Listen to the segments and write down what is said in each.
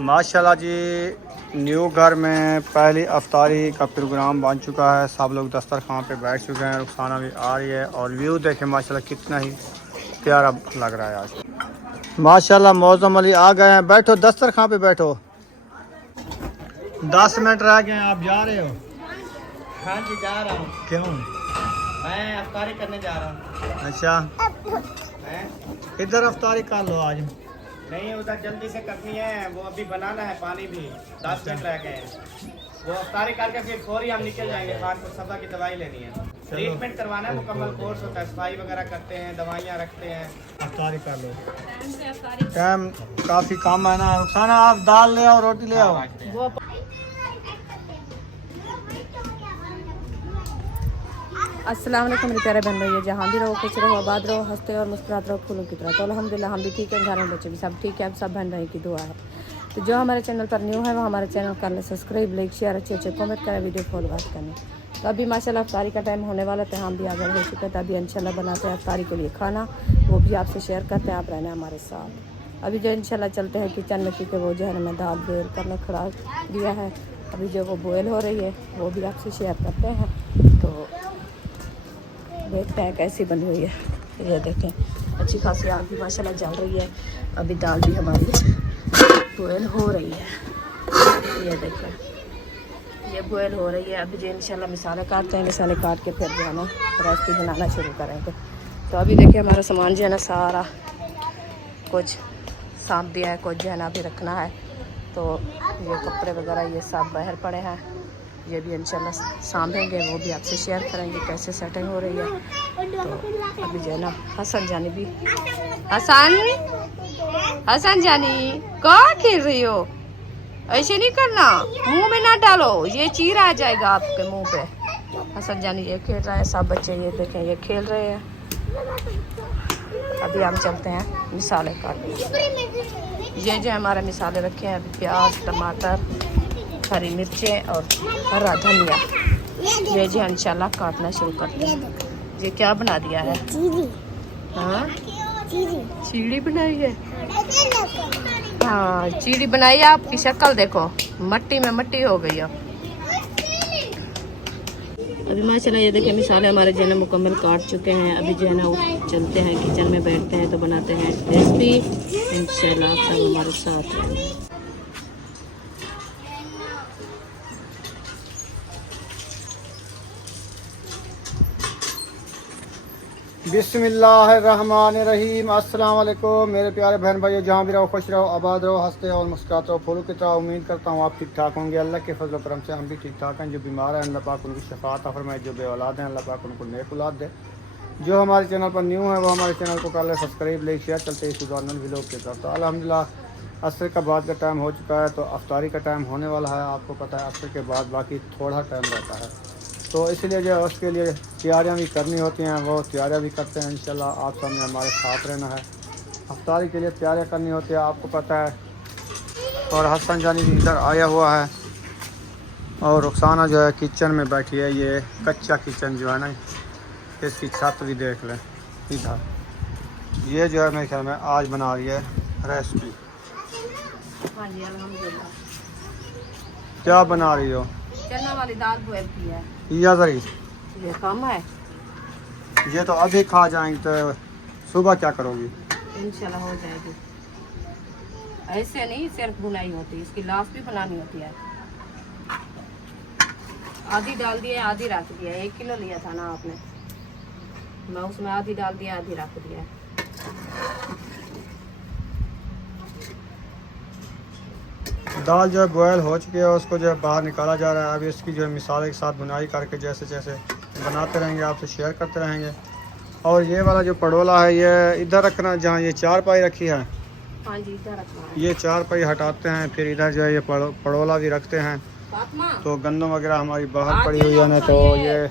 माशाल्लाह जी, न्यू घर में पहली अफ्तारी का प्रोग्राम बन चुका है। सब लोग दस्तरखान पे बैठ चुके हैं। रुखसाना भी आ रही है और व्यू देखें माशाल्लाह कितना ही प्यारा लग रहा है आज। माशाल्लाह मौसम अली आ गए हैं। बैठो दस्तरखान पे बैठो। 10 मिनट रह गए हैं। आप जा रहे हो? हाँ जी जा रहा हूँ। क्यों? मैं अफ्तारी करने जा रहा हूँ। अच्छा, हैं? इधर अफ्तारी कर लो आज। नहीं उधर जल्दी से करनी है, वो अभी बनाना है, पानी भी 10 मिनट रह गए हैं। वो अफ्तारी करके फिर फौरी हम निकल जाएंगे। पाँच को सफा की दवाई लेनी है, ट्रीटमेंट करवाना है, मुकम्मल कोर्स होता है, सफाई वगैरह करते हैं, दवाइयाँ रखते हैं। अफ्तारी कर लो। टाइम काफ़ी कम है ना। रुखसाना आप दाल ले आओ, रोटी ले आओ। अस्सलाम वालेकुम मेरे प्यारे बहन भैया, जहाँ भी रहो खुश रहो, आबाद रहो, हंसते और मुस्कुराते रहो फूलों की तरह। तो अल्हम्दुलिल्लाह हम भी ठीक हैं, घर में बच्चे भी सब ठीक है। अब सब बहन भाई की दुआ है। तो जो हमारे चैनल पर न्यू है वो हमारे चैनल कर ले सब्सक्राइब, लाइक शेयर, अच्छे अच्छे कमेंट करें, वीडियो फॉलो करने। तो अभी माशाल्लाह अफ्तारी का टाइम होने वाला था, हम भी आगे हो चुके थे। अभी इंशाल्लाह बनाते हैं अफ्तारी के लिए खाना, वो भी आपसे शेयर करते हैं। आप रहना हमारे साथ। अभी जो इंशाल्लाह चलते हैं किचन में, क्योंकि वो जो है मैं दाल बॉयल करना खड़ा दिया है। अभी जो वो बॉयल हो रही है वो भी आपसे शेयर करते हैं। तो देखते हैं कैसी बनी हुई है। ये देखें अच्छी खासी आग भी माशाल्लाह जल रही है। अभी दाल भी हमारी बॉयल हो रही है। ये देखें ये बॉयल हो रही है। अभी जो इंशाल्लाह मिसाले काटते हैं, मिसाले काट के फिर जो है ना रेसिपी बनाना शुरू करेंगे। तो अभी देखिए हमारा सामान जो है ना सारा कुछ सांप दिया है, कुछ जो है ना अभी रखना है। तो ये कपड़े वगैरह ये सब बाहर पड़े हैं, ये भी इंशाल्लाह सांभेंगे, वो भी आपसे शेयर करेंगे कैसे सेटिंग हो रही है। तो अभी जो है ना हसन जानी भी, हसन जानी कहाँ खेल रही हो? ऐसे नहीं करना, मुंह में ना डालो, ये चीर आ जाएगा आपके मुंह पे। हसन जानी ये खेल रहा है, सब बच्चे ये देखें ये खेल रहे हैं। अभी हम चलते हैं मिसाले काटने। ये जो हमारे मिसाले रखे हैं, अभी प्याज, टमाटर, हरी मिर्चें और हरा धनिया, ये जो इंशाल्लाह काटना शुरू करते हैं। ये क्या बना दिया है? हाँ चीड़ी बनाई है। हाँ चीड़ी बनाई है। आपकी शक्ल देखो, मट्टी में मट्टी हो गई है। अभी माशाल्लाह ये देखिए मिसाले हमारे जो है ना मुकम्मल काट चुके हैं। अभी जो है ना चलते हैं किचन में, बैठते हैं तो बनाते हैं रेसिपी इंशाल्लाह। आप सब हमारे साथ हैं। बिस्मिल्लाहिर्रहमानिर्रहीम। अस्सलाम वालेकुम मेरे प्यारे बहन भाइयों, जहाँ भी रहो खुश रहो, आबाद रहो, हंसते और मुस्कुराते रहो फूलों की तरह। उम्मीद करता हूँ आप ठीक ठाक होंगे। अल्लाह के फजल करम से हम भी ठीक ठाक हैं। जो बीमार हैं अल्लाह पाक उनकी शफाअत फरमाए, जो बे औलाद हैं अल्लाह पाक उनको नेक औलाद दे। जो हमारे चैनल पर न्यू है वो हमारे चैनल को कर ले सब्सक्राइब, लाइक शेयर। चलते इस दौरान भी लोग के साथ। तो अल्हम्दुलिल्लाह असर का बाद का टाइम हो चुका है, तो अफ्तारी का टाइम होने वाला है। आपको पता है असर के बाद बाकी थोड़ा टाइम रहता है, तो इसलिए जो है उसके लिए तैयारियां भी करनी होती हैं, वो तैयारियां भी करते हैं। इंशाल्लाह आप सब ने हमारे साथ रहना है। अफ्तारी के लिए तैयारियां करनी होती है, आपको पता है। और हसन जानी भी इधर आया हुआ है और रुखसाना जो है किचन में बैठी है। ये कच्चा किचन जो है ना, इसकी छत भी देख लें इधर। ये जो है मेरे ख्याल में आज बना रही है रेसिपी। हाँ जी अल्हम्दुलिल्लाह। क्या बना रही हो? चना वाली दाल बॉयल की है। या जरी ये कम है, ये तो अभी खा जाएंगे, तो सुबह क्या करोगी? इंशाल्लाह हो जाएगी। ऐसे नहीं सिर्फ बुनाई होती, इसकी लाश भी बनानी होती है। आधी डाल दिया आधी रख दिया। 1 किलो लिया था ना आपने, मैं उसमें आधी डाल दिया आधी रख दिया। दाल जो है बॉयल हो चुकी है, उसको जो है बाहर निकाला जा रहा है। अभी इसकी जो है मिसाले के साथ बुनाई करके जैसे जैसे बनाते रहेंगे आपसे शेयर करते रहेंगे। और ये वाला जो पड़ोला है ये इधर रखना, जहाँ ये चारपाई रखी है। हाँ जी इधर रखना है। ये चारपाई हटाते हैं, फिर इधर जो है ये पड़ोला भी रखते हैं। तो गंदम वगैरह हमारी बाहर पड़ी हुई है ना, तो ये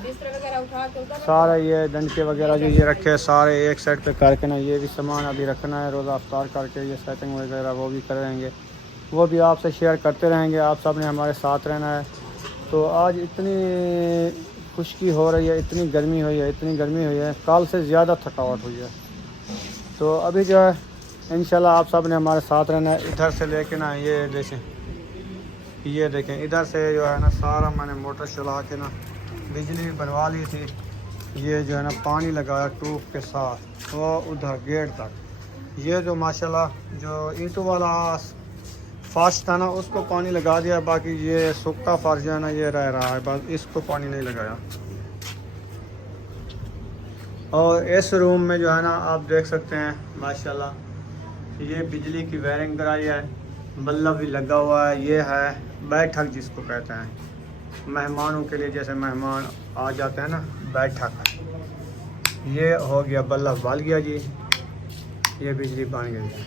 सारे ये डंडे वगैरह जो ये रखे सारे एक साइड पे करके ना, ये भी सामान अभी रखना है। रोज़ा अफ्तार करके ये सेटिंग वगैरह वो भी करेंगे, वो भी आपसे शेयर करते रहेंगे। आप सब ने हमारे साथ रहना है। तो आज इतनी खुशकी हो रही है, इतनी गर्मी हुई है, इतनी गर्मी हुई है, कल से ज़्यादा थकावट हुई है। तो अभी जो है इंशाल्लाह आप सब ने हमारे साथ रहना है। इधर से लेके ना ये देखें इधर से जो है ना सारा मैंने मोटर चला के ना बिजली भी बनवा ली थी। ये जो है ना पानी लगाया ट्यूब के साथ वो उधर गेट तक। ये जो माशाल्लाह जो ईंटों वाला फर्श था ना उसको पानी लगा दिया, बाकी ये सूखा फर्श जो है ना ये रह रहा है, बस इसको पानी नहीं लगाया। और इस रूम में जो है ना आप देख सकते हैं माशाल्लाह ये बिजली की वायरिंग कराई है, बल्ब भी लगा हुआ है। ये है बैठक जिसको कहते हैं, मेहमानों के लिए, जैसे मेहमान आ जाते हैं ना बैठक। ये हो गया बल्ब बल गया जी, ये बिजली बन गई है।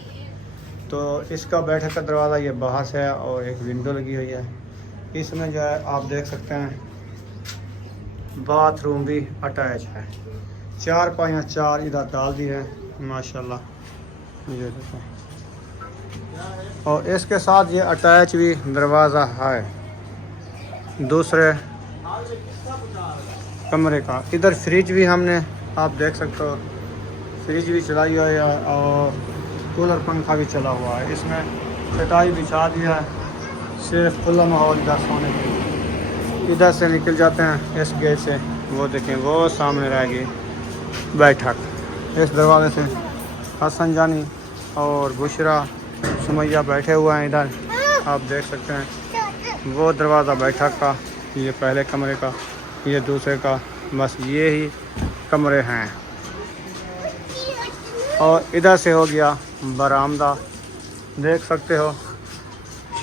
तो इसका बैठक का दरवाज़ा ये बाहर से है और एक विंडो लगी हुई है। इसमें जो है आप देख सकते हैं बाथरूम भी अटैच है, 4 पाइयाँ 4 इधर डाल दी है माशाल्लाह। ये देखो, और इसके साथ ये अटैच भी दरवाज़ा है दूसरे कमरे का। इधर फ्रिज भी हमने आप देख सकते हो, फ्रिज भी चलाई हुई है और कूलर पंखा भी चला हुआ है। इसमें चटाई बिछा दिया है, सिर्फ खुला माहौल इधर सोने के लिए। इधर से निकल जाते हैं इस गेट से, वो देखें वो सामने रहेगी बैठक। इस दरवाजे से हसन जानी और बुशरा सुमैया बैठे हुए हैं इधर, आप देख सकते हैं। वो दरवाज़ा बैठक का, ये पहले कमरे का, ये दूसरे का, बस ये ही कमरे हैं। और इधर से हो गया बरामदा, देख सकते हो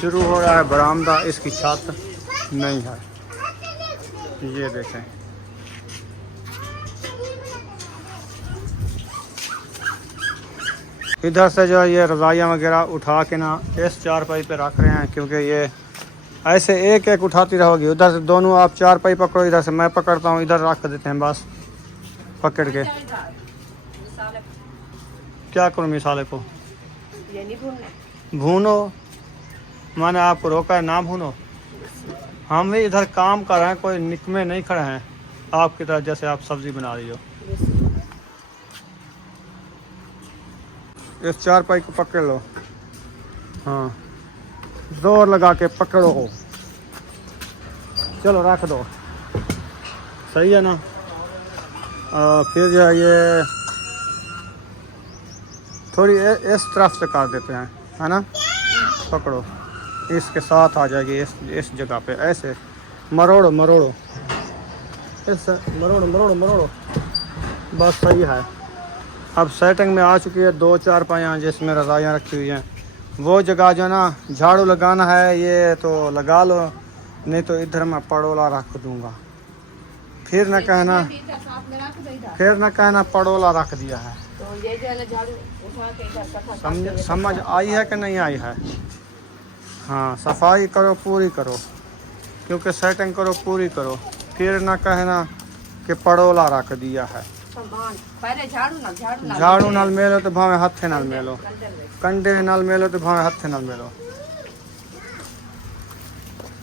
शुरू हो रहा है बरामदा, इसकी छत नहीं है। ये देखें, इधर से जो है ये रज़ाइयाँ वगैरह उठा के ना इस चारपाई पे रख रहे हैं, क्योंकि ये ऐसे एक एक उठाती रहोगी। उधर से दोनों आप चारपाई पकड़ो, इधर से मैं पकड़ता हूँ, इधर रख देते हैं बस पकड़ के। क्या करूँ मिसाले को? भूनो, मैंने आपको रोका है ना भूनो। हम भी इधर काम कर रहे हैं, कोई निकमे नहीं खड़े हैं आपकी तरह जैसे आप सब्जी बना रही हो। इस चारपाई को पकड़ लो, हाँ जोर लगा के पकड़ो, चलो रख दो, सही है ना। फिर जो है ये थोड़ी इस तरफ से काट देते हैं, है ना। पकड़ो, इसके साथ आ जाएगी इस जगह पे, ऐसे मरोड़ो मरोड़ो, इस मरोड़ो मरोड़ो मरोड़ो, बस सही है। अब सेटिंग में आ चुकी है 2 चारपाइयाँ जिसमें रज़ाइयाँ रखी हुई हैं। वो जगह जो है ना झाड़ू लगाना है ये तो लगा लो, नहीं तो इधर मैं पड़ोला रख दूँगा। फिर न कहना पड़ोला रख दिया है। तो ये जो है ना झाड़ू उठा के इधर समझ आई है कि नहीं आई है? हाँ, सफाई करो पूरी करो, क्योंकि सेटिंग करो पूरी करो, फिर ना कहना कि पड़ोला रख दिया है। पहले झाड़ू नाल मेलो तो भावे हथे नाल मेलो, कंडे नाल मेलो तो भावे हथे नाल मेलो।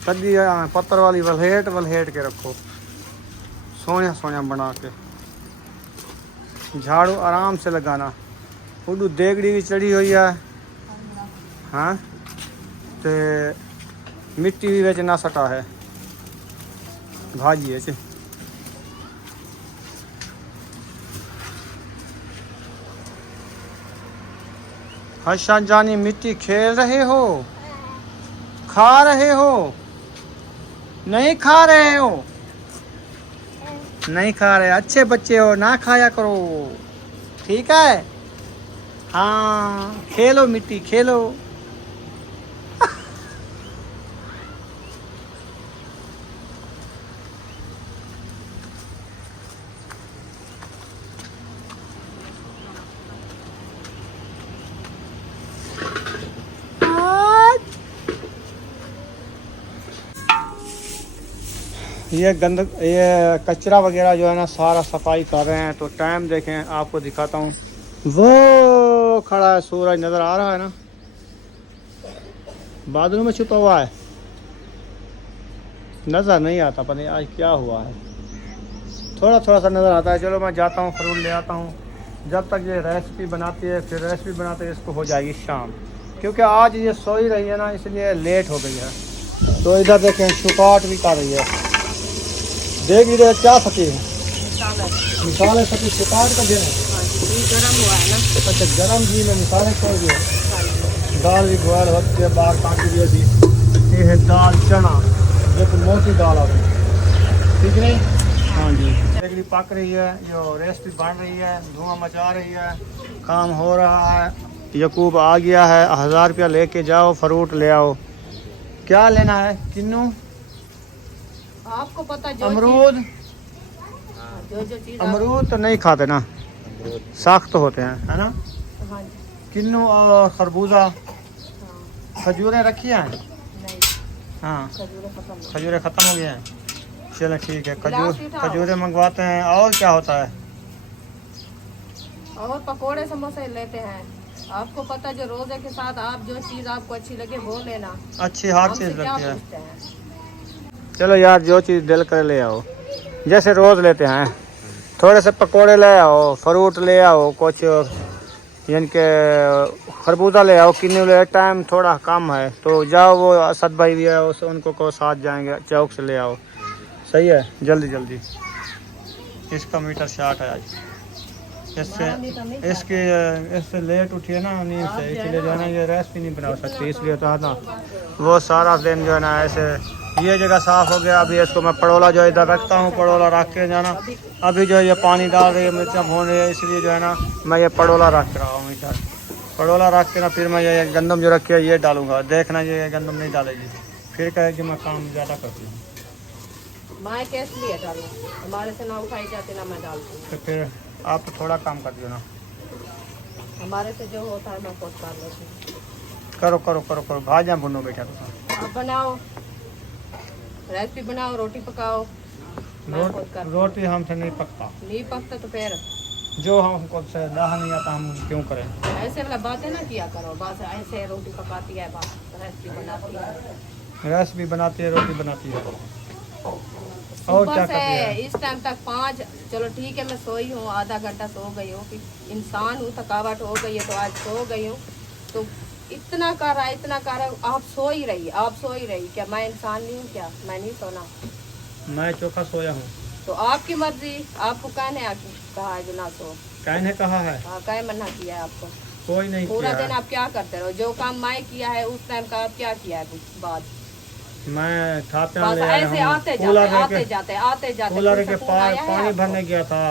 कदी पत्थर वाली वलहेट के रखो, सोनिया सोनिया बना के। झाड़ू आराम से लगाना। उडू देगड़ी भी चढ़ी हुई है, हाँ, ते मिट्टी भी विच ना सटा है भाजी च। हसन जानी मिट्टी खेल रहे हो, खा रहे हो, नहीं खा रहे हो, नहीं खा रहे, अच्छे बच्चे हो, ना खाया करो, ठीक है। हाँ खेलो मिट्टी खेलो। ये कचरा वगैरह जो है ना सारा सफाई कर रहे हैं। तो टाइम देखें, आपको दिखाता हूँ, वो खड़ा है सूरज नज़र आ रहा है ना, बादलों में छुपा हुआ है, नज़र नहीं आता, पता नहीं आज क्या हुआ है, थोड़ा थोड़ा सा नज़र आता है। चलो मैं जाता हूँ, फरूल ले आता हूँ, जब तक ये रेसिपी बनाती है, फिर रेसिपी बनाते हैं इसको हो जाएगी शाम, क्योंकि आज ये सोई रही है ना, इसलिए लेट हो गई है। तो इधर देखें शुकाट भी कर रही है। देख लीजिए क्या सकी है, मिसाले सकी शुकाट का दिन गरम हुआ है ना। अच्छा, गरम घी में मिसाले छोड़ दिए। दाल भी बॉयल होती है, बाहर काट दिए थी। ये है दाल चना, जो कि मोटी दाल आती है, ठीक नहीं? हाँ जी, देख पक रही है, जो रेसिपी बन रही है, धुआं मचा रही है, काम हो रहा है। यकूब आ गया है, 1000 रुपया लेके जाओ, फ्रूट ले आओ। क्या लेना है किन्नू? आपको पता जो अमरूद? जो चीज अमरूद तो नहीं खाते ना, सख्त होते हैं, है ना? हाँ जी। किन्नू और खरबूजा, हाँ। खजूरें रखी हैं? नहीं, हाँ, खजूरें खजूरें ख़त्म हो गई हैं। चलो ठीक है, गिलास भी उठाओ। खजूरें मंगवाते हैं। और क्या होता है? और पकोड़े समोसे लेते हैं। आपको पता, जो रोजे के साथ आप जो चीज आपको अच्छी लगे वो लेना। अच्छी हर हमसे चीज़ क्या लगती है। पूछते हैं? चलो यार, जो चीज़ दिल करे ले आओ, जैसे रोज़ लेते हैं। थोड़े से पकोड़े ले आओ, फ्रूट ले आओ, कुछ यानी कि खरबूजा ले आओ, किन्नू ले। टाइम थोड़ा कम है तो जाओ, वो असद भाई भी है, उससे उनको को साथ जाएंगे, चौक से ले आओ। सही है, जल्दी जल्दी। इसका मीटर शार्ट है आज, इससे लेट उठी है ना नींद से, इसलिए जो है ना ये रेसिपी नहीं बना सकती, इसलिए तो है ना वो सारा दिन जो है ना ऐसे। ये जगह साफ़ हो गया। अभी इसको मैं पड़ोला जो इधर रखता हूँ, पड़ोला रख के जाना। अभी जो है ये पानी डाल रही है, मिर्चा भून रही है, इसलिए जो है ना मैं ये पड़ोला रख रहा हूँ इधर। पड़ोला रख के ना फिर मैं ये गंदम जो रखी है ये डालूंगा। देखना ये गंदम नहीं डालेगी, फिर कहेगी मैं काम ज़्यादा करती हूँ। मैं कैसे लिए डालूं? हमारे से ना उठाई जाती ना मैं डालती हूँ। तो फिर आप तो थोड़ा काम कर दियो ना। हमारे से जो होता है मैं खुद कर लेती हूँ। करो करो करो करो, भाजियाँ भुनो बेटा। तो आप बनाओ, रेसिपी बनाओ, रोटी पकाओ। मैं खुद करती हूँ। रोटी हमसे नहीं पकता, नहीं पकता तो फिर जो हमको से दाह नहीं आता हम क्यों करें? ऐसे वाला बातें ना किया करो। बस ऐसे रोटी पकाती है, बस रेसिपी बनाती है। रेसिपी बनाती है, रोटी बनाती है, और सुबह क्या से करती है? इस टाइम तक 5, चलो ठीक है मैं सोई हूँ, आधा घंटा सो गई हूँ, फिर इंसान हूँ, थकावट हो गई है तो आज सो गई हूँ। तो इतना कर रहा है, इतना कर रहा है, आप सो ही रही, आप सो ही रही। क्या मैं इंसान नहीं हूँ क्या? मैं नहीं सोना? मैं चोखा सोया हूँ। तो आपकी मर्जी, आपको कहने कहा है जो ना सो? कहने कहा है, कहे मना किया है आपको? कोई नहीं पूरा किया दिन है। आप क्या करते रहो? जो काम मैं किया है उस टाइम का आप क्या किया है बाद? मैं थापियाँ बस ले आया ऐसे हूँ, आते कूलर जाते लेके, आते जाते आते जाते कूलर कोई के सुकून आया है पानी आपको? भरने गया था।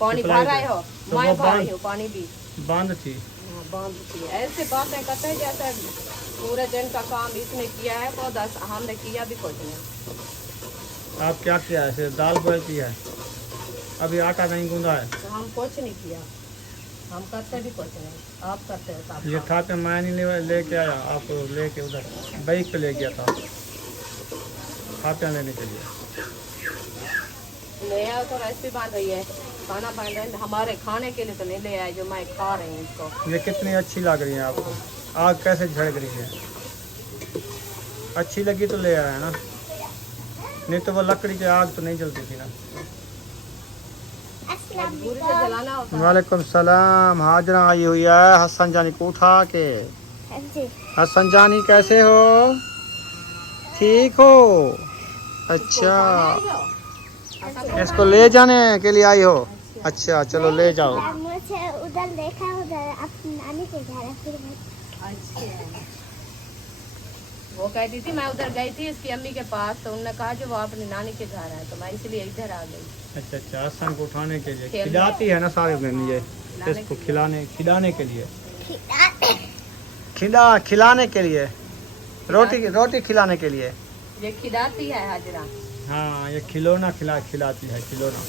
पानी सप्लाई भर रहे हो? तो मैं वो भर रही हूँ पानी भी। बंद थी। बांध दी। ऐसे बातें करते हैं जैसे पूरे दिन का काम इसने किया है, तो 10 हमने किया भी कुछ नहीं। आप क्या किया है? सिर्फ दाल बॉयल की है, अभी आटा नहीं गूंदा है। तो हम कुछ नहीं किया, हम करते भी कुछ नहीं, आप करते हो सब ये काम। था पे मैं नहीं लेके आया, आप लेके उधर बाइक पे ले गया था थापियाँ लेने के लिए। ले आए तो रेसिपी बन रही है, खाना बन रहा है, हमारे खाने के लिए तो नहीं ले आए जो मैं खा रही हूँ इसको। ये कितनी अच्छी लग रही है आपको, आग कैसे झड़क रही है। अच्छी लगी तो ले आया ना, नहीं तो वो लकड़ी की आग तो नहीं जलती थी ना। मजबूरी से जलाना होता है। वालेकुम सलाम, हाजरा आई हुई है हसन जानी को उठा के। हसन जानी कैसे हो? ठीक हो? अच्छा, इसको ले जाने के लिए आई हो? अच्छा चलो ले जाओ। मुझे उधर देखा, उधर अपनी नानी के घर है, फिर अच्छा, वो कहती थी मैं उधर गई थी इसकी अम्मी के पास, तो उन्होंने कहा जो वो अपनी नानी के घर है, तो मैं इसलिए इधर आ गई। अच्छा अच्छा, हसन को उठाने के लिए खेलने। खिलाती है ना सारे दिन ये, इसको खिलाने के लिए, खिलाने के लिए, रोटी खिलाने के लिए। ये खिलाती है हाजरा। हाँ, ये खिलौना खिलाती है, खिलौना।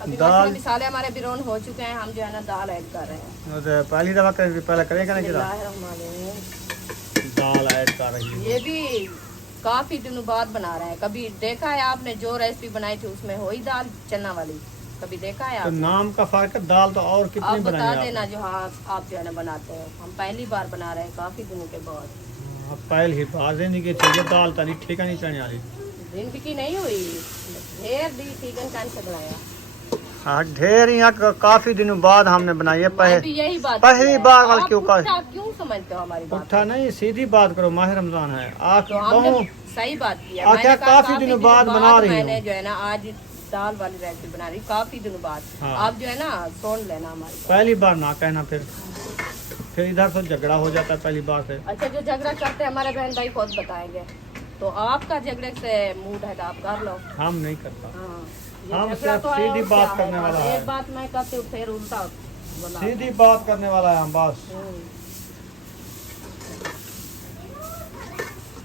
अभी दाल मिसाले हमारे बिरोन हो चुके हैं, हम जो है ना दाल ऐड कर रहे हैं। तो पहली दफा पहले करेगा ना किधर बिस्मिल्लाहिर्रहमानिर्रहीम। दाल ऐड कर रही है। ये भी काफी दिनों बाद बना रहे हैं। कभी देखा है आपने जो रेसिपी बनाई थी उसमें हुई दाल चना वाली? कभी देखा है तो आप? नाम का फर्क है, दाल तो और कितनी आप बता बनाई देना जो हाँ आप जो है ना बनाते हो। हम पहली बार बना रहे हैं काफी दिनों के बाद। आप पहले ही बात नहीं चाहिए दाल तनी ठीक नहीं चढ़ने वाली। जिंदगी नहीं हुई ढेर दी चिकन कान से बनाया। हाँ ढेर यहाँ काफी दिनों बाद हमने बनाई है। मैं भी यही बात पहली बार वाल आप क्यों पुट्ठा क्यों समझते हो हमारी बात? पुट्ठा नहीं, सीधी बात करो, माह रमजान है आप तो हमने बहु सही बात किया। आप क्या मैंने कहा काफी दिनों बाद बना रही हो? मैंने जो है ना आज दाल वाली रेसिपी बना रही काफी दिनों बाद। हाँ। आप जो है ना सुन लेना हमारी बात। पहली बार ना कहना, फिर इधर तो झगड़ा हो जाता है पहली बार से। अच्छा जो झगड़ा करते हैं हमारे बहन भाई खुद बताएंगे। तो आपका झगड़े से मूड है तो आप कर लो। हम नहीं करता, हाँ, ये हम झगड़ा सिर्फ तो है सीधी और बात क्या करने है? वाला है। एक बात मैं करती हूँ फिर उल्टा बोला। सीधी बात करने वाला है हम बस।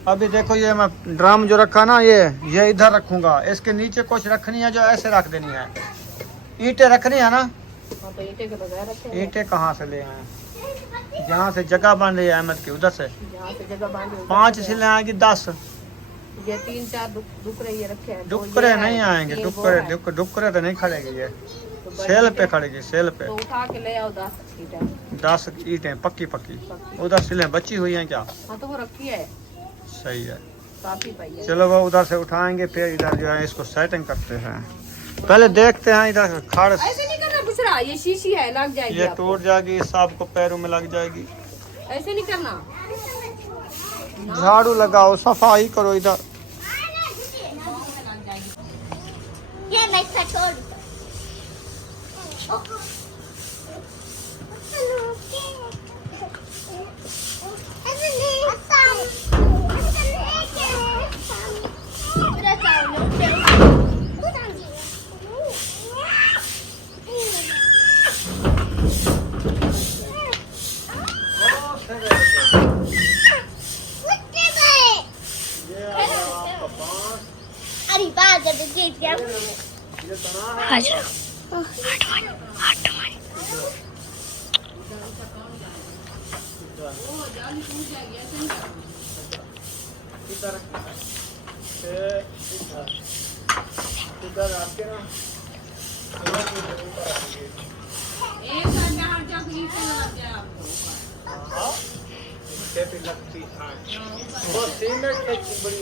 अभी देखो ये मैं ड्रम जो रखा ना ये इधर रखूंगा, इसके नीचे कुछ रखनी है जो ऐसे रख देनी है। ईंटें रखनी है ना, हाँ तो ईंटे के बगैर रखे ईंटें कहाँ से ले आए? जहाँ से जगह बन रही है अहमद की उधर से जहाँ से जगह बांधी 5 से ले आएगी 10। ये 3-4 दुक रही रखे हैं। डुक्करे नहीं आएंगे, डुक्करे तो नहीं खड़ेगी ये, सेल पे खड़ेगी, सेल पे। तो उठा के ले आओ 10 ईंटें। 10 ईंटें पक्की उधर सिले बची हुई हैं क्या? हाँ तो वो रखी है सही है। काफी पाई है। चलो वो उधर से उठाएंगे, फिर इधर जो है इसको सेटिंग करते हैं। पहले देखते हैं इधर खड़ ऐसे नहीं करना बुसरा, ये शीशी है लग जाएगी ये आपको। टूट जाएगी, सांप को पैरों में लग जाएगी। ऐसे नहीं करना। झाड़ू लगाओ, सफाई करो इधर। ये मैं छोड़ अरे बात है क्या इधर आके ना लगती है वो सीमेंट की बड़ी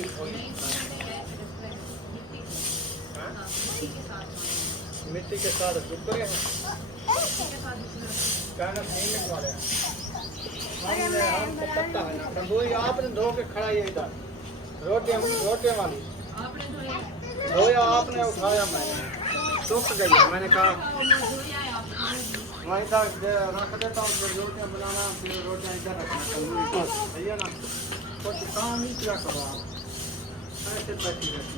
मिट्टी के साथ डुक्करे हैं, कहना सीमेंट वाले हैं। हमको पता है ना, तंदूरी आपने धो के खड़ा है इधर, रोटी वाली धोया आपने, उठाया मैंने, सूख गई है। मैंने कहा वहीं तक रख देता हूँ, फिर रोटियाँ बनाना, फिर रोटियाँ इधर रखना तंदूरी पर, सही है ना? कुछ काम नहीं किया करो आप, ऐसे बैठी रहती।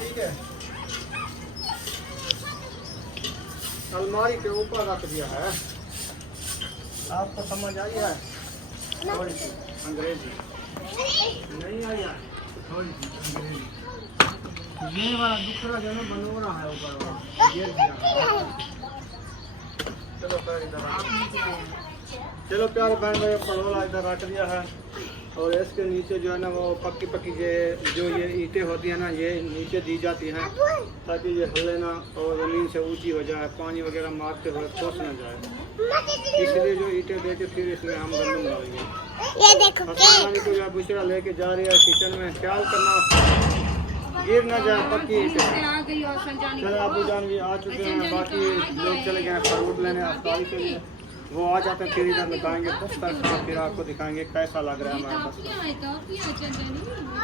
ठीक है, अलमारी के ऊपर रख दिया है। आपको समझ आई है? थोड़ी सी अंग्रेजी नहीं आई है, थोड़ी सी अंग्रेजी। ये वाला दूसरा जो है बनोरा है ऊपर वाला, ये दिया। चलो फिर इधर चलो प्यारे बहन भाई, पड़ोला इधर रख दिया है। और इसके नीचे जो है ना वो पक्की जो ये ईंटें होती हैं ना, ये नीचे दी जाती हैं ताकि ये हिले ना और ज़मीन से ऊंची हो जाए, पानी वगैरह मारते हुए ठोस ना जाए। इसलिए जो ईंटें देके फिर इसमें हम गंदम डालेंगे। ये देखो को जो बुशरा लेके जा रही है किचन में, ख्याल करना गिर ना जाए पक्की ईंटें। चलो अबू जान भी आ चुके हैं, बाकी लोग चले गए हैं फ्रूट लेने अफ्तारी के लिए, वो आ जाते हैं, फिर इधर लगाएंगे दफ्तर का, फिर आपको दिखाएंगे कैसा लग रहा है हमारा दफ्तर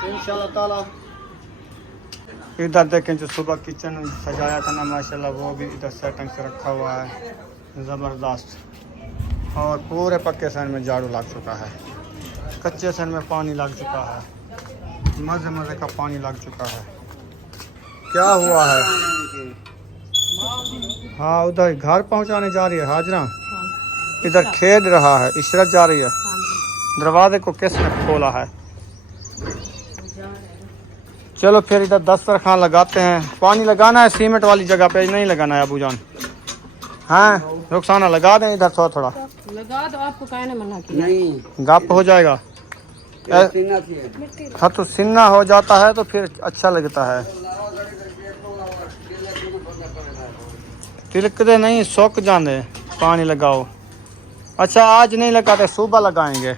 इंशाल्लाह ताला। इधर देखें जो सुबह किचन सजाया था ना माशाल्लाह, वो भी इधर सेटिंग से रखा हुआ है ज़बरदस्त। और पूरे पक्के सन में झाड़ू लग चुका है, कच्चे सन में पानी लग चुका है, मज़े मज़े का पानी लग चुका है। क्या हुआ है? हाँ उधर घर पहुंचाने जा रही है हाजरा, इधर खेद रहा है, इशरत जा रही है। दरवाजे को किसने खोला है? चलो फिर इधर दस्तरखान लगाते हैं। पानी लगाना है सीमेंट वाली जगह पे, नहीं लगाना है अबू जान। हाँ रुखसाना लगा दें इधर थोड़ा थोड़ा। लगा दो, आपको कहने मना किया। नहीं गप हो जाएगा। सीना चाहिए। हाँ तो सिन्ना हो जाता है तो फिर अच्छा लगता है। तिलकते नहीं, सूख जाने, पानी लगाओ। अच्छा आज नहीं लगाते, सुबह लगाएंगे।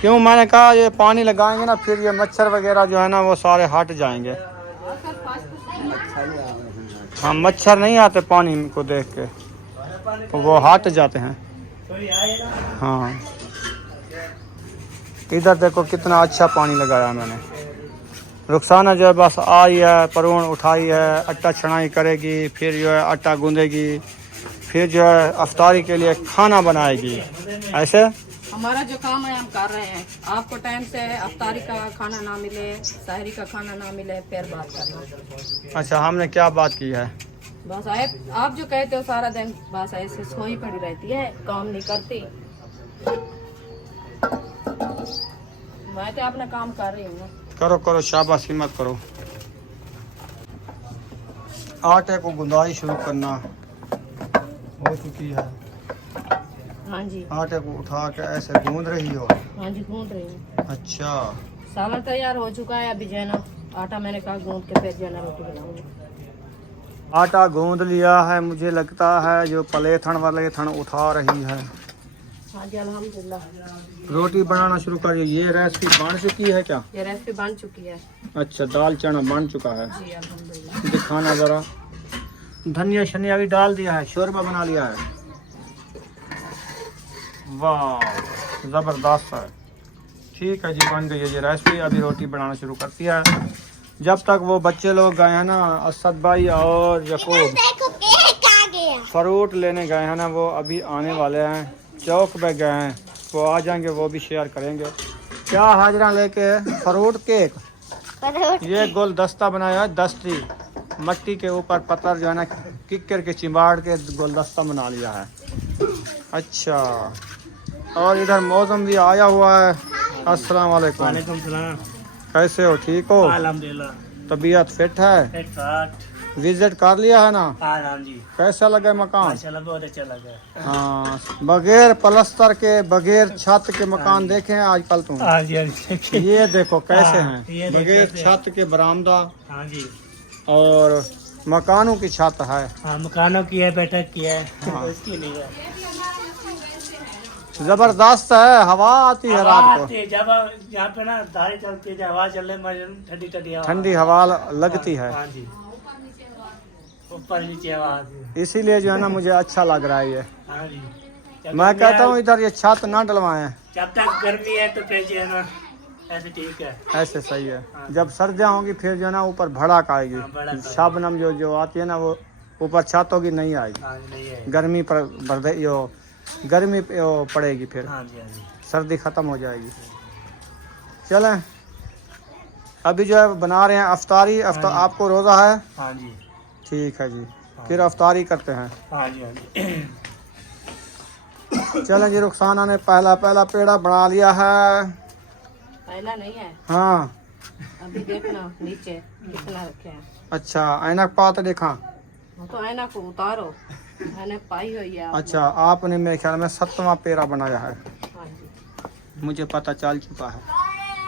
क्यों, मैंने कहा ये पानी लगाएंगे ना फिर ये मच्छर वगैरह जो है ना वो सारे हट जाएंगे। हाँ मच्छर नहीं आते पानी को देख के, तो वो हट जाते हैं। हाँ इधर देखो कितना अच्छा पानी लगाया मैंने। रुखसाना जो है बस आई है, परोन उठाई है, आटा छनाई करेगी, फिर जो है आटा गूंदेगी, फिर जो है अफ्तारी के लिए खाना बनाएगी। ऐसे हमारा जो काम है हम कर रहे हैं। आपको टाइम से अफ्तारी का खाना ना मिले, सहरी का खाना ना मिले, फिर बात करना। अच्छा हमने क्या बात की है? बस आप जो कहते हो सारा दिन बस ऐसे सोई पड़ी रहती है, काम नहीं करती। मैं तो अपना काम कर रही हूँ। करो करो, शाबाशी मत करो। आटे को गुंदाई शुरू करना हो चुकी है। हाँ जी। आटे को उठा के ऐसे गूंद रही हो? हाँ जी गूंद रही हूँ। अच्छा सालन तैयार हो चुका है, अभी जो है ना आटा मैंने कहा गूंद के फिर जो है ना रोटी बनाऊंगी। आटा गूंद लिया है, मुझे लगता है जो पलेथन वाले थन उठा रही है। हाँ जी अल्हम्दुलिल्लाह। रोटी बनाना शुरू करिए। ये रेसिपी बन चुकी है क्या? ये रेसिपी बन चुकी है। अच्छा दाल चना बन चुका है। जी अल्हम्दुलिल्लाह। दिखाना जरा। धनिया शनिया भी डाल दिया है, शोरबा बना लिया है। वाह ज़बरदस्त है। ठीक है जी बन गई है ये रेसिपी। अभी रोटी बनाना शुरू करती है। जब तक वो बच्चे लोग गए हैं ना, असद भाई और यकूब देखो केक आ गया। फ्रूट लेने गए हैं ना, वो अभी आने वाले हैं। चौक पे गए हैं, वो आ जाएंगे, वो भी शेयर करेंगे। क्या हाजरा लेके? Fruit cake. ये गुलदस्ता बनाया है, दस्ती मट्टी के ऊपर पत्थर जो है ना किक्कर के चिंबाड़ के गुलदस्ता बना लिया है। अच्छा और इधर मौसम भी आया हुआ है। अस्सलाम वालेकुम। वालेकुम सलाम। कैसे हो, ठीक हो? अल्हम्दुलिल्लाह। तबीयत फिट है? एक साथ। विजिट कर लिया है ना? हाँ जी कैसा लगा मकान? माशाल्लाह बहुत अच्छा लगा। हाँ बगैर पलस्तर के, बगैर छत के मकान देखे हैं आजकल तुम? हाँ जी हाँ जी। ये देखो कैसे हाँ, ये हैं, देखो बगैर कैसे छत के बरामदा हाँ जी। और मकानों की छत है। हाँ मकानों की है, बैठक की है। हाँ। इसकी नहीं है। जबरदस्त है, हवा आती है हवा रात आती है, जब यहाँ पे ना धारे चलती है, जब हवा चलने में ठंडी ठंडी को हवा। ठंडी हवा लगती है। हाँ जी ऊपर नीचे हवा आती है। इसीलिए जो है ना मुझे अच्छा लग रहा है ये। हाँ जी मैं कहता हूँ इधर ये छत ना डलवाएं, जब तक गर्मी है तो फिर जो है ना ऐसे ठीक है। ऐसे सही है। जब सर्दियाँ होंगी फिर जो है ना ऊपर भड़क हाँ, आएगी, भड़क शबनम जो आती है ना वो ऊपर छत होगी, नहीं आएगी। हाँ नहीं है। गर्मी पर गर्मी पड़ेगी, फिर हाँ जी हाँ जी। सर्दी ख़त्म हो जाएगी। चलें अभी जो है बना रहे हैं अफ्तारी। आपको रोज़ा है? हाँ जी ठीक है जी, फिर अफ्तारी करते हैं। हाँ जी हाँ जी। चलें जी, रुखसाना ने पहला पेड़ा बना लिया है। पहला नहीं है, हाँ अभी देखना नीचे कितना रखे हैं। अच्छा ऐनक पात देखा। वो तो ऐना को उतारो, ऐनक पाई हुई है आपने। अच्छा आपने मेरे ख्याल में 7वां पेड़ा बनाया है, हाँ जी मुझे पता चल चुका है।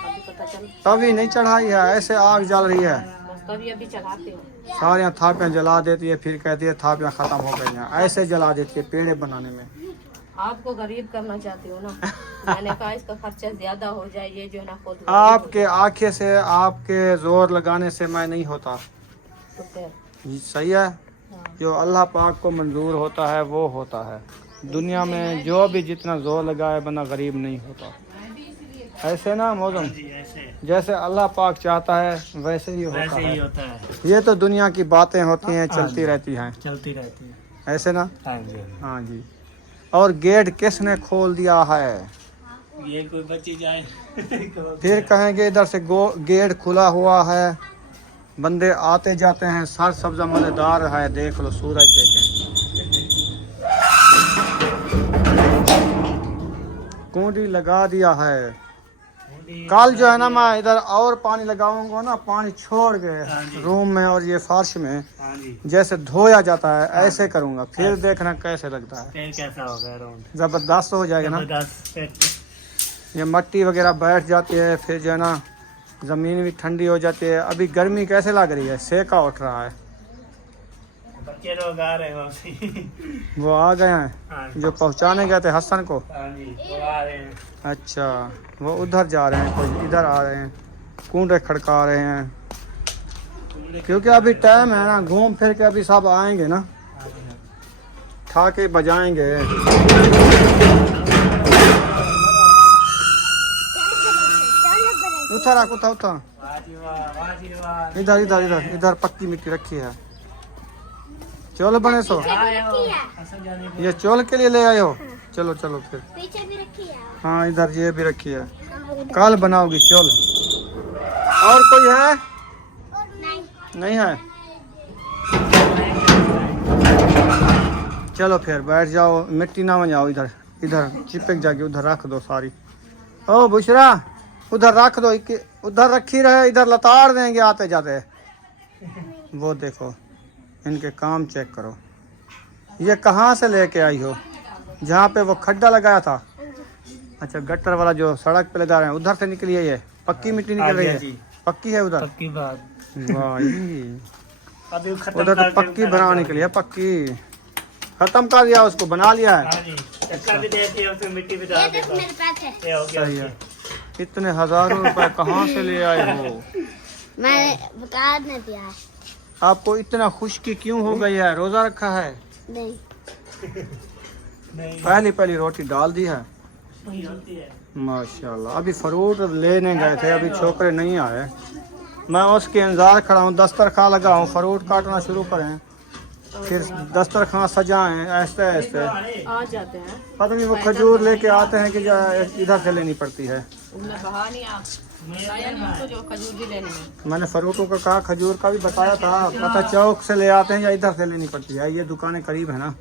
अभी पता चल, तभी नहीं चढ़ाई है, ऐसे आग जल रही है। बस तभी अभी चलाते हो। सारियाँ थापियाँ जला देती है, फिर कहती है थापियाँ ख़त्म हो गई हैं। ऐसे जला देती है पेड़े बनाने में। आपको गरीब करना चाहती हो ना। मैंने कहा इसका खर्चा ज्यादा हो जाए, ये जो है ना खुद आपके आंखें से, आपके जोर लगाने से मैं नहीं होता। तो फिर जी, सही है। जो अल्लाह पाक को मंजूर होता है वो होता है। दुनिया में जो भी जितना जोर लगाए बंदा गरीब नहीं होता। ऐसे ना मौसम, जैसे अल्लाह पाक चाहता है वैसे ही होता वैसे ही है। होता है। ये तो दुनिया की बातें होती हैं, चलती रहती हैं, चलती रहती है। ऐसे ना। हाँ जी हाँ जी। और गेट किसने खोल दिया है? ये कोई बच्ची जाए फिर कहेंगे इधर से गेट खुला हुआ है, बंदे आते जाते हैं, सर सब्जा मजेदार है। देख लो सूरज, देखें कुंडी लगा दिया है। कल जो है ना मैं इधर और पानी लगाऊंगा ना, पानी छोड़ के रूम में और ये फर्श में जैसे धोया जाता है ऐसे करूंगा, फिर देखना कैसे लगता है। कैसा होगा राउंड? जबरदस्त हो जाएगा ना। ये मट्टी वगैरह बैठ जाती है, फिर जो है ना ज़मीन भी ठंडी हो जाती है। अभी गर्मी कैसे लग रही है, सेका उठ रहा है। बच्चे लोग आ रहे हैं, वो आ गए हैं जो पहुंचाने गए थे हसन को। वो आ रहे हैं। अच्छा, वो उधर जा रहे हैं, कोई इधर आ रहे हैं, कूंडे खड़का रहे हैं, क्योंकि अभी टाइम है ना, घूम फिर के अभी सब आएंगे ना, ठाके बजाएंगे। उठा रख, उठा उठा, इधर इधर इधर इधर पक्की मिट्टी रखी है। चलो बने सो, ये चोल के लिए ले आए हो? चलो चलो फिर। पीछे भी रखी है। हाँ इधर ये भी रखी है, कल बनाओगी चोल। और कोई है? नहीं है? चलो फिर बैठ जाओ, मिट्टी ना बजाओ, इधर इधर चिपक जाके उधर रख दो सारी। ओ बुशरा, उधर रख दो, उधर रखी रहे, इधर लताड़ देंगे आते जाते। वो देखो इनके काम चेक करो। ये कहाँ से लेके आई हो? जहाँ पे वो खड्डा लगाया था? अच्छा, गटर वाला जो सड़क पे लगा रहे हैं उधर से निकली है। ये पक्की मिट्टी निकल रही है, पक्की है उधर। पक्की बात। वाह, अभी उधर तो पक्की बना निकली है, पक्की खत्म कर दिया, उसको बना लिया है। चक्का भी दे दिया, उसमें मिट्टी भी डाल दी। मेरे पास है। ये हो गया। सही है। इतने हजारों रुपए कहाँ से ले आए हो? मैं बता नहीं दिया है। आपको इतना खुशकी क्यों हो गई है? रोजा रखा है? नहीं। पहली पहली रोटी डाल दी है। माशाल्लाह। अभी फ्रूट लेने गए थे, अभी छोकरे नहीं आए, मैं उसके इंतजार खड़ा हूँ। दस्तरखान लगा हूँ, फ्रूट काटना शुरू करें, फिर दस्तरखान सजाएं, ऐसे ऐसे आ जाते हैं। पता नहीं वो खजूर लेके आते हैं कि इधर से लेनी पड़ती है। जो खजूर भी लेने में मैंने फ्रूटों का कहा, खजूर का भी बताया था, पता चौक से ले आते हैं या इधर से लेनी पड़ती है। ये दुकानें करीब है ना,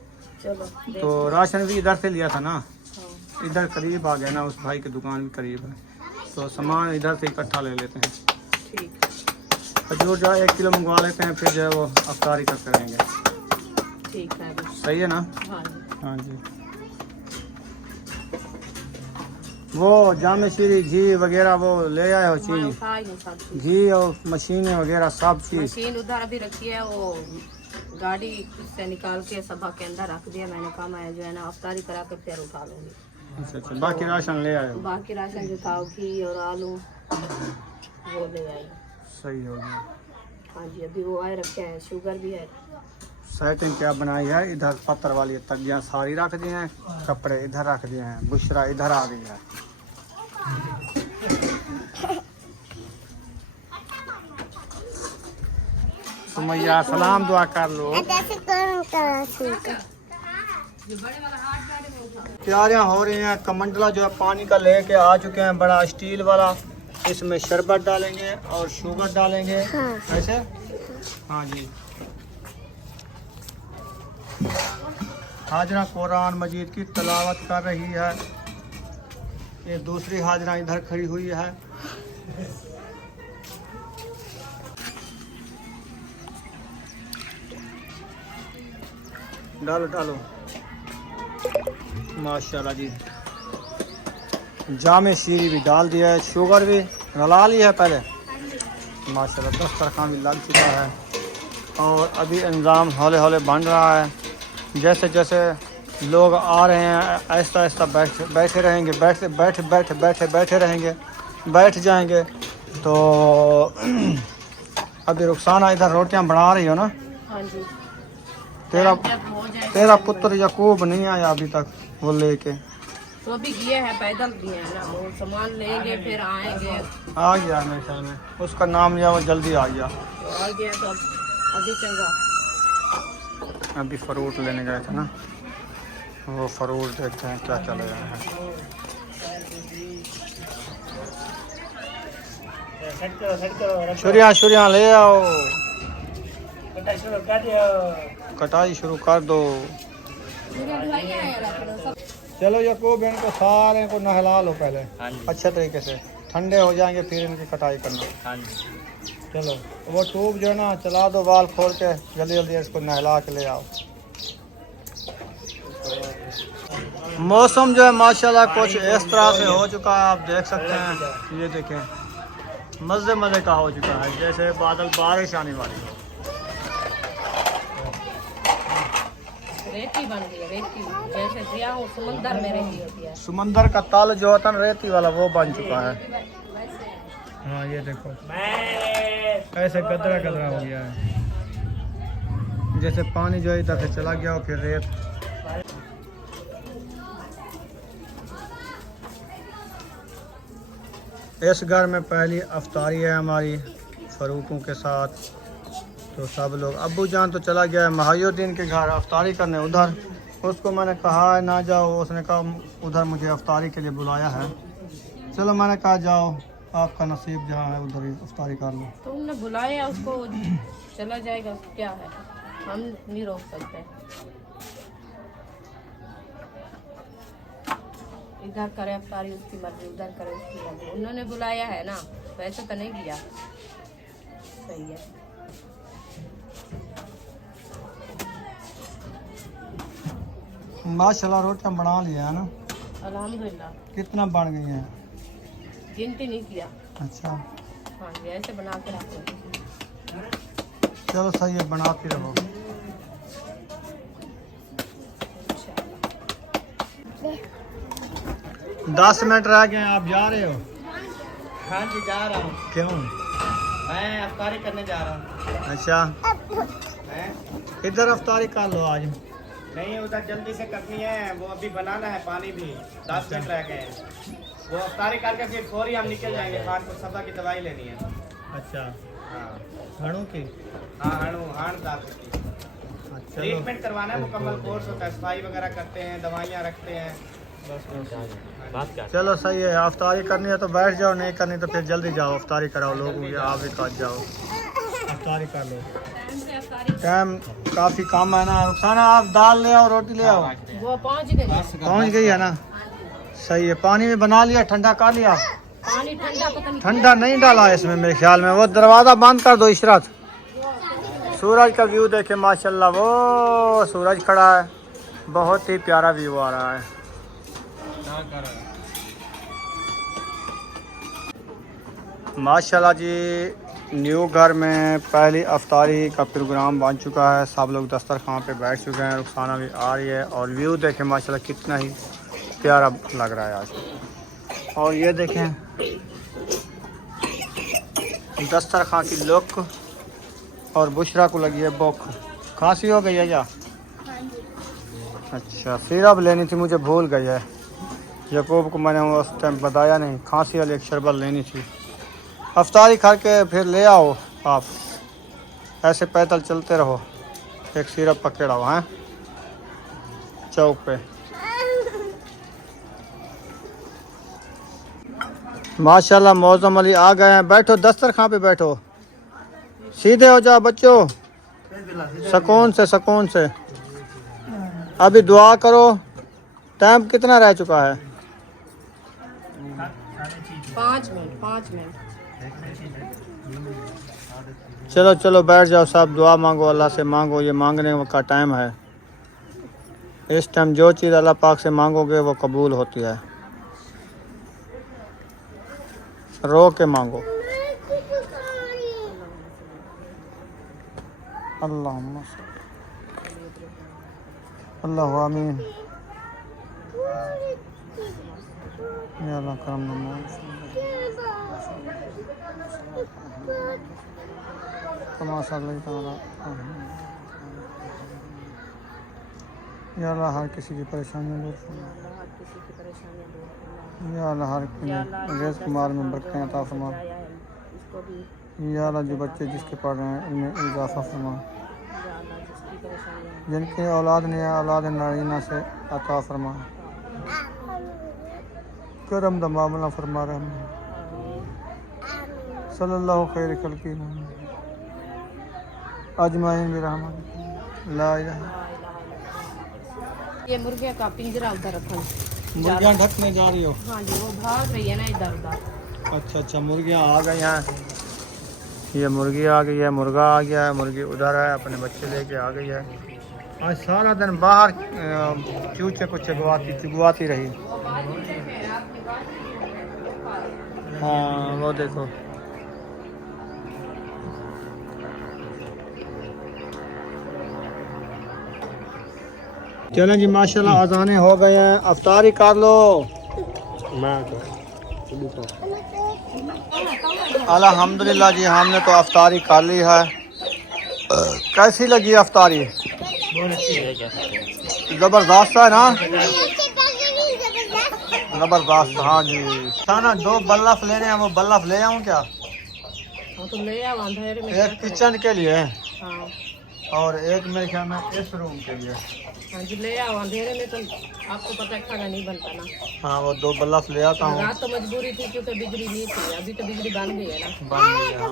चलो तो राशन भी इधर से लिया था ना, इधर करीब आ गया ना, उस भाई की दुकान भी करीब है, तो सामान इधर से इकट्ठा ले लेते हैं। ठीक खजूर जो है 1 किलो मंगवा लेते हैं, फिर जो है वो अफ्तारी करते रहेंगे। ठीक है। सही है ना? हाँ हाँ जी। वो जामे शीरी घी वगैरह वो ले आए हो चीज, घी और मशीनें वगैरह सब चीज। मशीन उधर अभी रखी है, वो गाड़ी से निकाल के सभा के अंदर रख दिया। मैंने कहा मैं जो है ना अफ्तारी करा कर फिर उठा लूंगी। अच्छा अच्छा, बाकी राशन ले आए हो? बाकी राशन जो था घी और आलू वो ले आई। सही हो गया। हाँ जी, अभी वो आए रखे हैं, शुगर भी है। सेटिंग क्या बनाई है, इधर पत्थर वाली तकियां सारी रख दी हैं, कपड़े इधर रख दिए हैं, बुशरा इधर आ गई है। सुमैया सलाम दुआ कर लो। तैयारियां हो रही हैं, कमंडला जो है पानी का लेके आ चुके हैं, बड़ा स्टील वाला। इसमें शरबत डालेंगे और शुगर डालेंगे। हाँ। ऐसे? हाँ जी। हाजरा कुरान मजीद की तलावत कर रही है। ये दूसरी हाजरा इधर खड़ी हुई है। डालो डालो। माशाल्लाह जी, जामे शीरी भी डाल दिया है, शुगर भी रला ली है पहले। माशाल्लाह दस्तरखान भी लग चुका है और अभी इंतज़ाम हौले हौले बन रहा है। जैसे जैसे लोग आ रहे हैं आहिस्ता आहिस्ता बैठे रहेंगे, बैठे रहेंगे, बैठ जाएंगे। तो अभी रुखसाना इधर रोटियां बना रही हो ना? हाँ जी। तेरा पुत्र याकूब नहीं आया अभी तक, वो लेके तो अभी गए हैं, पैदल गए हैं ना, वो सामान लेंगे फिर आएंगे। आ गया मेरे ख्याल में, उसका नाम लिया, वो जल्दी आ गया। तो आ गया तो अभी चंगा। अभी फ्रूट लेने गए थे ना, वो फ्रूट देखते हैं क्या चल रहा है। छुरियाँ ले आओ, कटाई शुरू कर दो। चलो याकूब इनको सारे को नहला लो पहले अच्छे तरीके से, ठंडे हो जाएंगे फिर इनकी कटाई करना। हाँ जी। चलो वो ट्यूब जो है ना चला दो, बाल खोल के जल्दी जल्दी इसको नहला के ले आओ। मौसम जो है माशाल्लाह कुछ इस तरह से हो चुका है, आप देख सकते हैं। ये देखें मज़े मज़े का हो चुका है, जैसे बादल बारिश आने वाली हो। रेती बन गई है, रेती जैसे दिया हो समंदर में रेती होती है। समंदर का तल जो होता है ना रेती वाला, वो बन चुका है। हाँ ये देखो ऐसे गदरा गदरा हो गया है, जैसे पानी जो इधर से चला गया हो फिर रेत। इस घर में पहली अफ्तारी है हमारी फरूकों के साथ, तो सब लोग। अब्बू जान तो चला गया है महायुद्दीन के घर अफ्तारी करने उधर, उसको मैंने कहा है ना जाओ, उसने कहा उधर मुझे अफ्तारी के लिए बुलाया है। चलो मैंने कहा जाओ, आपका नसीब जहाँ है उधर ही अफ्तारी कर लो। तुमने बुलाया उसको, चला जाएगा, क्या है, हम नहीं रोक सकते। इधर करे अफ्तारी उसकी मर्जी, उधर करे उसकी मर्जी। उन्होंने बुलाया है ना, वैसे तो नहीं किया। सही है। माशाल्लाह रोटियां बना लिया है ना, अल्हम्दुलिल्लाह। कितना बन गई हैं? गिनती नहीं किया। अच्छा हाँ जी, ऐसे बना के रखो। चलो सही है, बनाती रहो। 10 मिनट रह गए हैं, आप जा रहे हो? हाँ जी जा रहा हूँ। क्यों? मैं अफ्तारी करने जा रहा हूँ। अच्छा हैं? इधर अफ्तारी कर लो आज। नहीं उधर जल्दी से करनी है, वो अभी बनाना है, पानी भी 10 मिनट रह गए हैं। वो अफ्तारी करके फिर फौरी हम निकल जाएंगे, खान को सफा की दवाई लेनी है। अच्छा हाँ हणू की? हाँ हाण दाब की अच्छा ट्रीटमेंट करवाना है, मुकम्मल कोर्स होता है, सफाई वगैरह करते हैं, दवाइयाँ रखते हैं। चलो सही है, अफ्तारी करनी है तो बैठ जाओ, नहीं करनी तो फिर जल्दी जाओ अफ्तारी कराओ लोगों की, आप भी काट जाओ अफ्तारी कर लो। टाइम काफ़ी कम है ना। रुखसाना आप दाल ले आओ, रोटी ले आओ। वो पहुँच गई है ना, सही है। पानी में बना लिया, ठंडा कर लिया? पानी ठंडा पता नहीं, ठंडा नहीं डाला है इसमें मेरे ख्याल में। वो दरवाज़ा बंद कर दो इशरत। सूरज का व्यू देखे माशाल्लाह, वो सूरज खड़ा है, बहुत ही प्यारा व्यू आ रहा है। माशाल्लाह जी, न्यू घर में पहली अफ्तारी का प्रोग्राम बन चुका है, सब लोग दस्तरखान पे बैठ चुके हैं, रुखसाना भी आ रही है और व्यू देखें माशाल्लाह कितना ही प्यारा लग रहा है आज। और ये देखें दस्तरखान की लुक, और बुशरा को लगी है भूख। खांसी हो गई है क्या? अच्छा सिरप लेनी थी, मुझे भूल गई है। यकूब को मैंने उस टाइम बताया नहीं, खांसी वाली एक शरबत लेनी थी। अफ्तारी खा के फिर ले आओ आप, ऐसे पैदल चलते रहो, एक सिरप पकड़ाओ हैं चौक पे। माशाल्लाह मौसम अली आ गए हैं, बैठो दस्तरखान पे बैठो, सीधे हो जाओ बच्चों, सुकून से। अभी दुआ करो। टाइम कितना रह चुका है? 5 मिनट। चलो बैठ जाओ, सब दुआ मांगो, अल्लाह से मांगो, ये मांगने का टाइम है। इस टाइम जो चीज़ अल्लाह पाक से मांगोगे वो कबूल होती है, रो के मांगो। अल्लाह आमीन। या अल्लाह करम या अल्लाह हर किसी की परेशानियाँ दूर फरमा, या अल्लाह हर रिज़्क़ माल में बरकतें अता फरमा, या अल्लाह जो बच्चे जिसके पढ़ रहे हैं उनमें इजाफ़ा फरमा, जिनके औलाद ने औलाद नारीना से अता फरमा, करम दा मामला फरमा रहे हैं। सल्लल्लाहु खैर खल्क़ी अजमाइन बिरहमत ला इलाहा। ये मुर्गिया का पिंजरा उधर रखा। मुर्गियाँ ढकने जा रही हो? हाँ जी, वो भाग रही है ना इधर उधर। अच्छा, मुर्गियाँ आ गई हैं। ये मुर्गी आ गई है, मुर्गा आ गया है, मुर्गी उधर है, अपने बच्चे लेके आ गई है। आज सारा दिन बाहर चूचे को चुगवाती रही। हाँ वो देखो, चलें जी माशाल्लाह अज़ाने हो गए हैं, अफ्तारी कर लो। अल्हम्दुलिल्लाह जी, हमने तो अफ्तारी कर ली है। कैसी लगी अफ्तारी? ज़बरदस्त है ना? ज़बरदस्त, हाँ जी। खाना 2 बल्लफ लेने हैं, वो बल्लफ ले आऊँ क्या? हाँ तो ले आओ, अंधेरे में एक किचन के लिए हाँ और एक मेरे ख्याल में इस रूम के लिए। हाँ जी ले आओ, अंधेरे में तो आपको पता है खाना नहीं बनता ना। हाँ वो 2 बल्लफ ले आता हूँ। रात तो मजबूरी थी क्योंकि बिजली नहीं थी, अभी तो बिजली बन गई है ना। बन गया।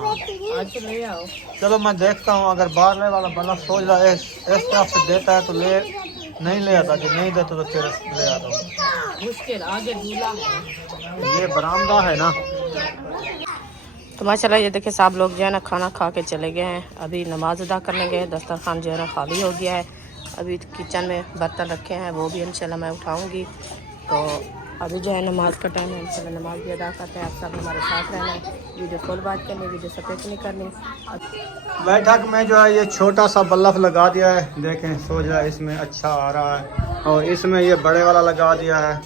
आज तो ले आओ। चलो मैं देखता हूँ, अगर बाहर वाला बल्लफ सोच रहा है इस तरफ से देता है तो ले, नहीं ले आता, जो नहीं देता तो फिर ले आता हूँ। मुश्किल आगे दूल्हा है। ये बरामदा है ना। तो माशाल्लाह ये देखिए साहब लोग जो है ना खाना खा के चले गए हैं। अभी नमाज अदा करने गए, दस्तरखान जो है ना खाली हो गया है। अभी किचन में बर्तन रखे हैं, वो भी इंशाल्लाह मैं उठाऊंगी। तो अभी जो है नमाज का टाइम है, इंशाल्लाह नमाज भी अदा करते हैं। आप सब हमारे साथ रहना है, वीडियो फुल बात करनी, वीडियो सफेद नहीं करनी। बैठक में जो है ये छोटा सा बल्लफ लगा दिया है, देखें सोच रहा है इसमें अच्छा आ रहा है। और इसमें ये बड़े वाला लगा दिया है।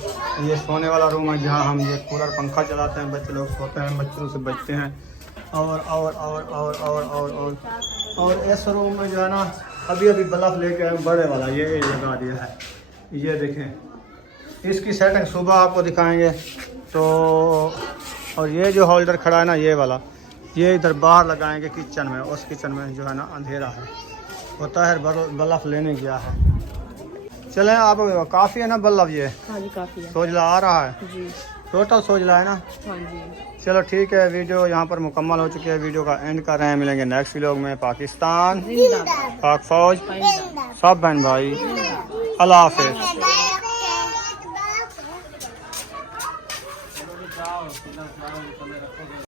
ये सोने वाला रूम है जहाँ हम ये कूलर पंखा चलाते हैं, बच्चे लोग सोते हैं, बच्चों से बचते हैं। और इस रूम में जो है ना अभी बल्लफ लेके आए बड़े वाला, ये लगा दिया है। ये देखें, इसकी सेटिंग सुबह आपको दिखाएंगे। तो और ये जो होल्डर खड़ा है ना ये वाला, ये इधर बाहर लगाएंगे किचन में। उस किचन में जो है ना अंधेरा है, वो ताहिर बल्लफ लेने गया है। चलें आप, काफ़ी है ना बल्लफ? ये हाँ जी काफ़ी है। सोजला आ रहा है जी टोटल सोजला है ना? हाँ जी। चलो ठीक है, वीडियो यहाँ पर मुकम्मल हो चुकी है। वीडियो का एंड कर रहे हैं, मिलेंगे नेक्स्ट व्लॉग में। पाकिस्तान, पाक फौज, सब बहन भाई, अल्लाह हाफिज़।